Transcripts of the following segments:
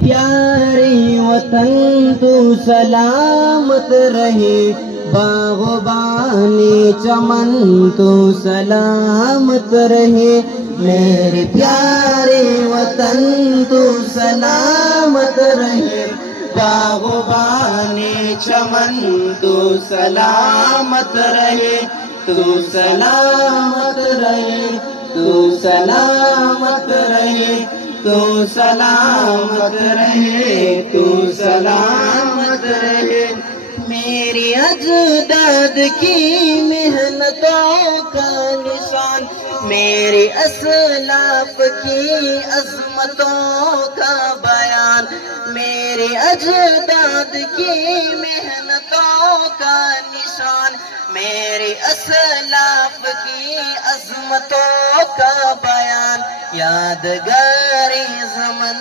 پیارے وطن تو سلامت رہے، باغبانی چمن تو سلامت رہے، میرے پیارے وطن تو سلامت رہے، باغبانی چمن تو سلامت رہے، تو سلامت رہے، تو سلامت رہے، تو سلامت رہے، تو سلامت رہے، میری اجداد کی محنتوں کا نشان، میرے اسلاف کی عظمتوں کا بیان، میرے اجداد کی محنتوں کا نشان، میرے اسلاف کی عظمتوں کا بیان، یادگاری زمن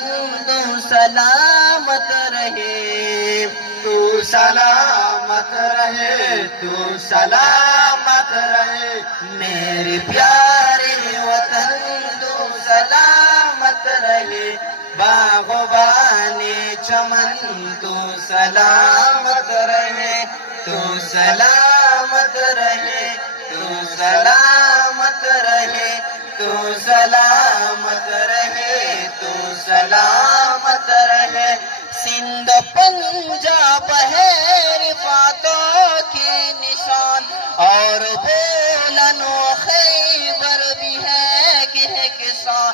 تو سلامت رہے، تو سلامت رہے، تو سلامت رہے، میرے پیارے وطن تو سلامت رہے، باغبانی چمن تو سلامت رہے، تو سلامت رہے، تو سلامت رہے، تو سلامت رہے، تو سلامت رہے، سندھ پنجاب ہے رفاتوں کے نشان، اور بولن و خیبر بھی ہے کہکشاں،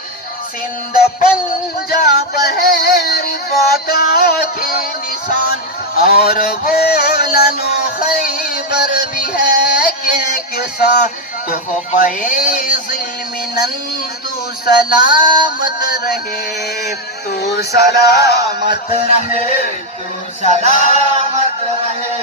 سندھ پنجاب ہے رفاتوں کے نشان، اور بولن و خیبر بھی ہے کہکشاں، تحفہ ضلع تو سلامت رہے، تو سلامت رہے، تو سلامت رہے،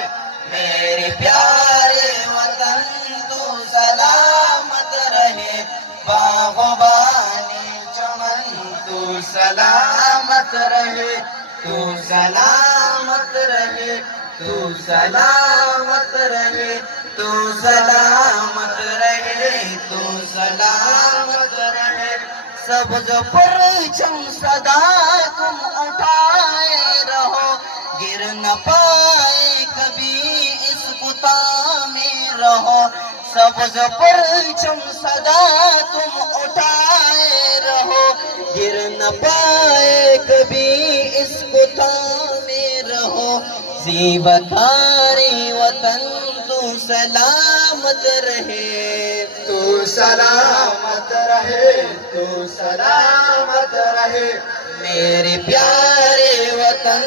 میرے پیارے وطن تو سلامت رہے، باغبانی چمن تو سلامت رہے، تو سلامت رہے، تو سلامت رہے، تو سلامت رہے، تو سلامت رہے، سبز پرچم صدا تم اٹھائے رہو، گر نہ پائے کبھی اس بتا میں رہو، سبز پرچم صدا تم اٹھائے رہو، گر نہ پائے کبھی اس بتا میں رہو، زیبکارے وطن تو سلامت رہے، تو سلامت رہے، تو سلامت رہے، میرے پیارے وطن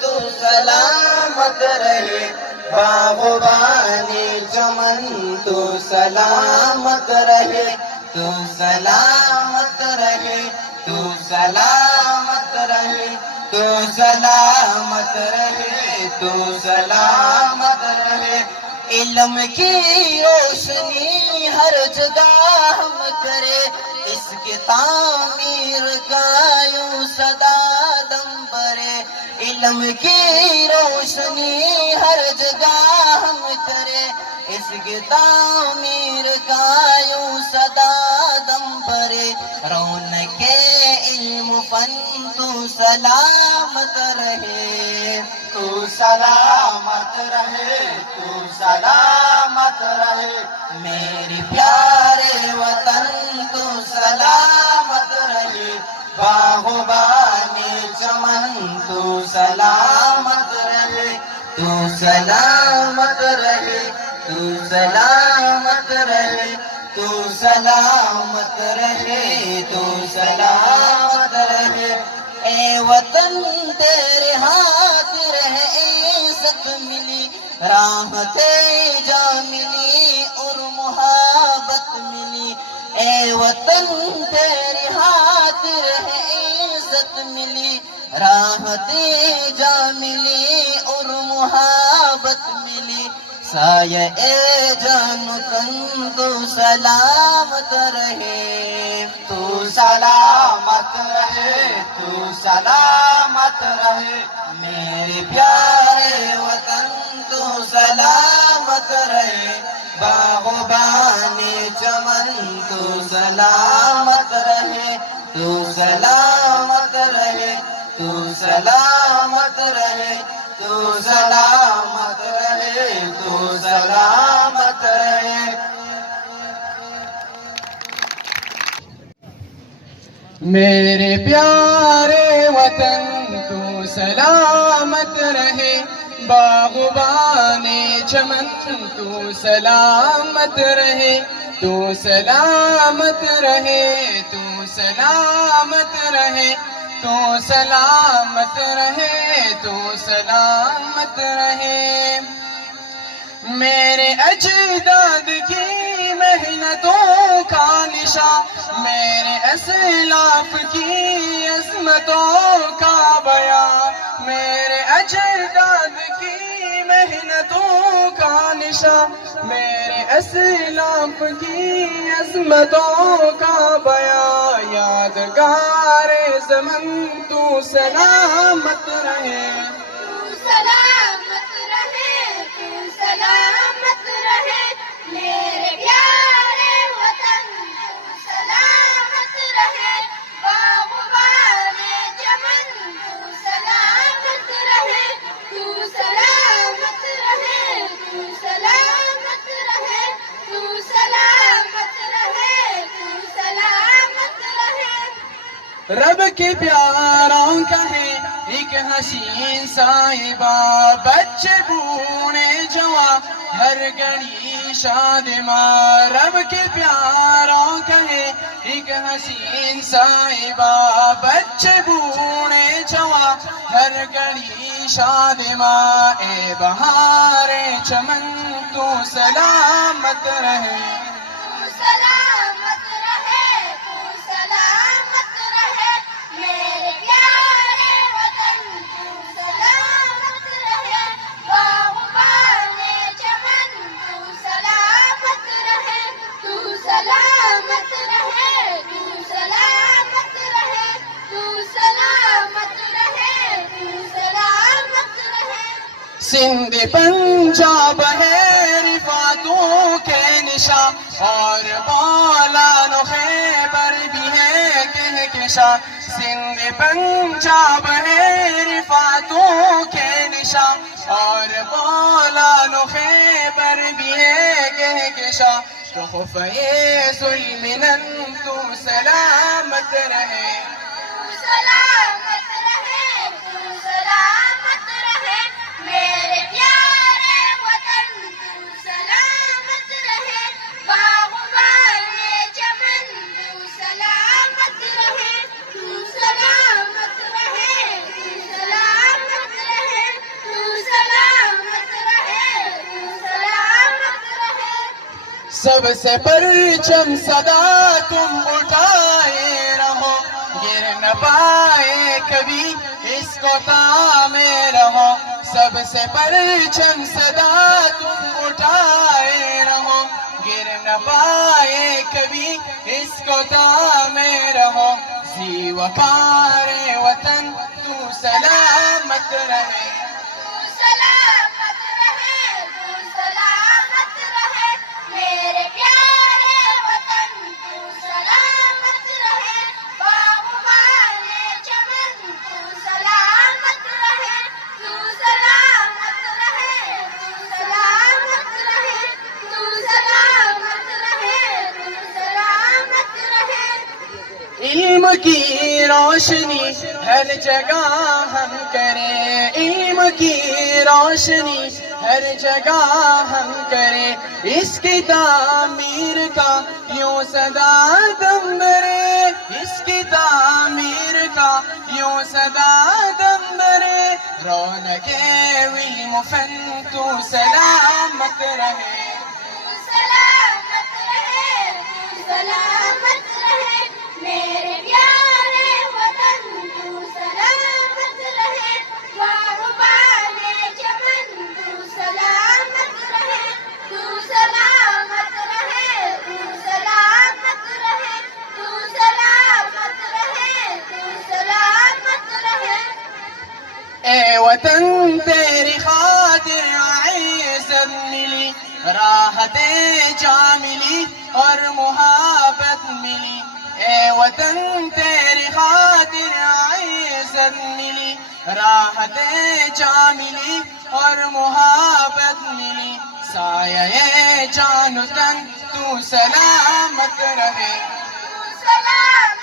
تو سلامت رہے، باغبانی چمن تو سلامت رہے، تو سلامت رہے، تو سلامت رہے، تو سلامت رہے، تو سلامت رہے، علم کی روشنی ہر جگہ ہم کرے، اس کی تعمیر کا یوں صدا دم بھرے، علم کی روشنی ہر جگہ ہم کرے، اس کی تعمیر کا یوں صدا دم بھرے، رونق علم فن تو سلامت رہے، تو سلامت رہے، تو سلامت رہے، میرے پیارے وطن تو سلامت رہے، باغبانی چمن تو سلامت رہے، تو سلامت رہے، تو سلامت رہے، تو سلامت رہے، تو سلامت رہے، اے وطن تیرے ہاتھ رہے عزت ملی، راحت جا ملی اور محبت ملی، اے وطن تیرے ہاتھ رہے عزت ملی، راحت جا ملی اور محبت ملی، سایہ اے جان تن تو سلامت رہے، تو سلامت رہے، تو سلامت رہے، میرے پیارے وطن تو سلامت رہے، باغبانی چمن تو سلامت رہے، تو سلامت رہے، تو سلامت رہے، تو سلامت رہے، تو سلامت رہے۔ میرے پیارے وطن تو سلامت رہے، باغبان چمن تو سلامت رہے، تو سلامت رہے، تو سلامت رہے، تو سلامت رہے، تو سلامت رہے۔ میرے اجداد کی محنتوں کا نشاں، میرے اسلاف کی عظمتوں کا بیان، میرے اجداد کی محنتوں کا نشاں، میرے اسلاف کی عظمتوں کا بیان، یادگار زمن تو سلامت رہے، سلامت رہے، تو سلامت رہے، میرے پیارے وطن تو سلامت رہے، باغبان چمن تو سلامت رہے، تو سلامت رہے، تو سلامت رہے، تو سلامت رہے، تو سلامت رہے۔ رب کے پیاروں کا ہے ایک حسین صاحبہ، بچے بوڑھے جوان ہر گھڑی شاد ماں، رب کے پیاروں کا ہے ایک حسین صاحبہ، بچے بوڑھے جوان ہر گھڑی شاد ماں، اے بہار چمن تو سلامت رہے، سلامت رہے، تو سلامت رہے، میرے پیارے وطن تو سلامت رہے، باغبان چمن تو سلامت رہے، تو سلامت رہے، تو سلامت رہے، تو سلامت رہے، تو سلامت رہے۔ سندھ پنجاب ہے رفاتوں کے نشاں، اور بولان و خیبر بھی ہے کہکشاں، سندھ پنجاب ہے رفاتوں کے نشاں، اور بولان و خیبر بھی ہے کہکشاں، تو خفے ظلمن تو سلامت رہے، سلامت رہے، تو سلامت رہے، میرے پیارے وطن تو سلامت رہے، باغبان چمن تو سلامت رہے، تو سلامت رہے، تو سلامت رہے، تو سلامت رہے، تو سلامت رہے۔ سب سے پرچم صدا تم اٹھائے رہو، گر نہ پائے کبھی اس کو تامے رہو، سب سے پرچم صدا تم اٹھائے رہو، گر نہ پائے کبھی اس کو تامے رہو، ذی وقار وطن تو سلامت رہے، سلامت رہے، تو سلامت رہے، میرے پیارے وطن تو سلامت رہے، باغبان چمن تو سلامت رہے، تو سلامت رہے، تو سلامت رہے، تو سلامت رہے، تو سلامت رہے۔ علم کی روشنی ہر جگہ ہم کریں، علم کی روشنی ہر جگہ ہم کریں، اس کی تعمیر کا یوں صدا دم برے، اس کی تعمیر کا یوں صدا دم برے، رونق علم فن تو سلامت رہے، سلامت رہے، تو سلامت رہے، میرے پیارے وطن تو سلامت رہے، باغبان چمن تو سلامت رہے، تو سلامت رہے، تو سلامت رہے، تو سلامت رہے، تو سلامت رہے۔ اے وطن تیری خاطر عزت ملی، راحت جا ملی اور محبت ملی، اے وطن تیری خاطر عزت ملی، راحت جا ملی اور محبت ملی سایہ جان و تن تو سلامت رہے سلامت